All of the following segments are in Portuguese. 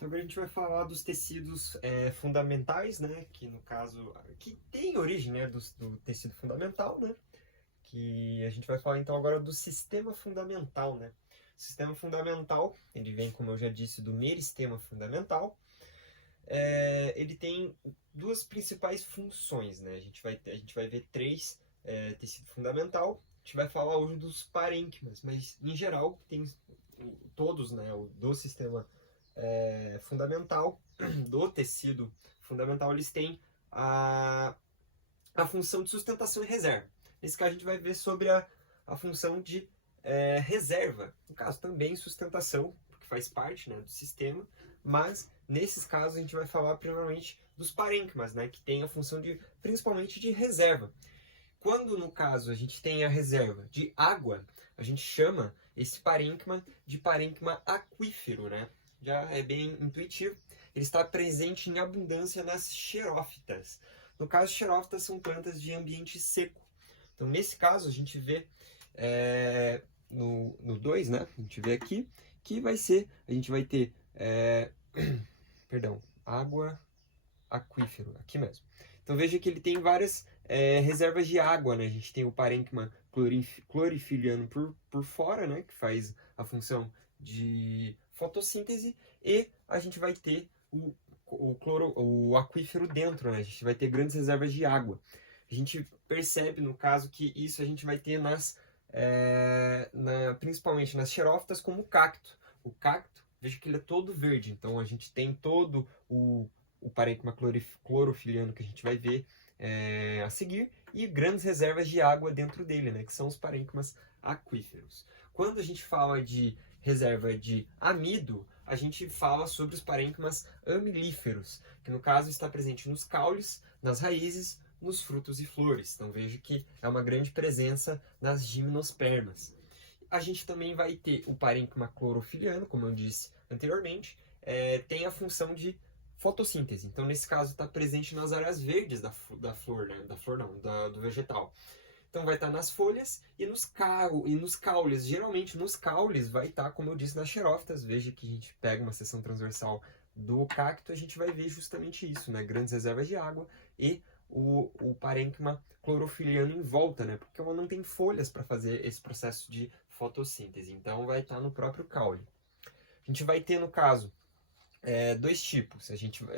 Agora a gente vai falar dos tecidos fundamentais, né? Que no caso, que tem origem, né, do tecido fundamental, né? Que a gente vai falar então agora do sistema fundamental, né? O sistema fundamental, ele vem, como eu já disse, do meristema fundamental. Ele tem duas principais funções, né? A gente vai ver três tecido fundamental. A gente vai falar hoje dos parênquimas, mas em geral tem todos, né? Do sistema fundamental, do tecido fundamental, eles têm a função de sustentação e reserva. Nesse caso, a gente vai ver sobre a função de reserva. No caso, também sustentação, porque faz parte, né, do sistema, mas nesses casos a gente vai falar primeiramente dos parênquimas, né, que tem a função de, principalmente de reserva. Quando, no caso, a gente tem a reserva de água, a gente chama esse parênquima de parênquima aquífero, né? Já é bem intuitivo. Ele está presente em abundância nas xerófitas. No caso, xerófitas são plantas de ambiente seco. Então, nesse caso, a gente vê no 2, né? A gente vê aqui que vai ser, a gente vai ter, perdão, água aquífero, aqui mesmo. Então veja que ele tem várias reservas de água, né? A gente tem o parênquima clorofiliano por fora, né? Que faz a função de fotossíntese, e a gente vai ter o aquífero dentro, né? A gente vai ter grandes reservas de água. A gente percebe, no caso, que isso a gente vai ter principalmente nas xerófitas, como o cacto. O cacto, veja que ele é todo verde, então a gente tem todo o parênquima clorofiliano que a gente vai ver a seguir, e grandes reservas de água dentro dele, né, que são os parênquimas aquíferos. Quando a gente fala de reserva de amido, a gente fala sobre os parênquimas amilíferos, que no caso está presente nos caules, nas raízes, nos frutos e flores. Então veja que é uma grande presença nas gimnospermas. A gente também vai ter o parênquima clorofiliano, como eu disse anteriormente, tem a função de fotossíntese. Então, nesse caso, está presente nas áreas verdes da flor, né? Da flor não, do vegetal. Então, vai estar nas folhas e nos caules. Geralmente, nos caules vai estar, como eu disse, nas xerófitas. Veja que a gente pega uma seção transversal do cacto, a gente vai ver justamente isso, né? Grandes reservas de água e o parênquima clorofiliano em volta, né? Porque ela não tem folhas para fazer esse processo de fotossíntese. Então, vai estar no próprio caule. A gente vai ter, no caso, dois tipos.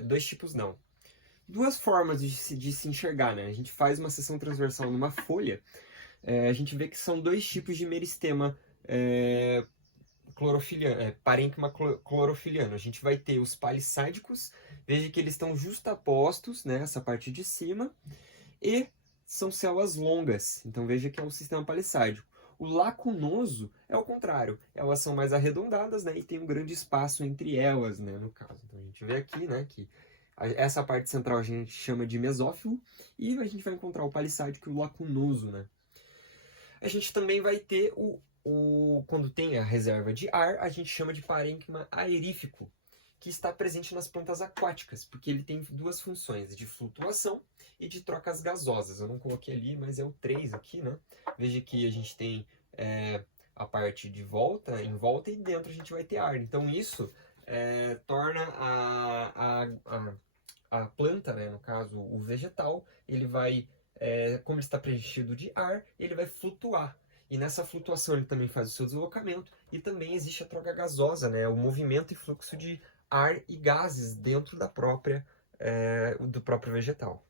Dois tipos não. Duas formas de se enxergar, né? A gente faz uma seção transversal numa folha, a gente vê que são dois tipos de meristema clorofiliano, parênquima clorofiliano. A gente vai ter os palissádicos, veja que eles estão justapostos, né, essa parte de cima, e são células longas, então veja que é um sistema palissádico. O lacunoso é o contrário, elas são mais arredondadas, né, e tem um grande espaço entre elas, né, no caso. Então a gente vê aqui, né, que essa parte central a gente chama de mesófilo, e a gente vai encontrar o palissádico e o lacunoso, né. A gente também vai ter quando tem a reserva de ar, a gente chama de parênquima aerífico, que está presente nas plantas aquáticas, porque ele tem duas funções, de flutuação e de trocas gasosas. Eu não coloquei ali, mas é o 3 aqui, né? Veja que a gente tem a parte de volta, em volta, e dentro a gente vai ter ar. Então isso torna a planta, né, no caso o vegetal, ele vai, como ele está preenchido de ar, ele vai flutuar. E nessa flutuação ele também faz o seu deslocamento, e também existe a troca gasosa, né, o movimento e fluxo de ar e gases dentro do próprio vegetal.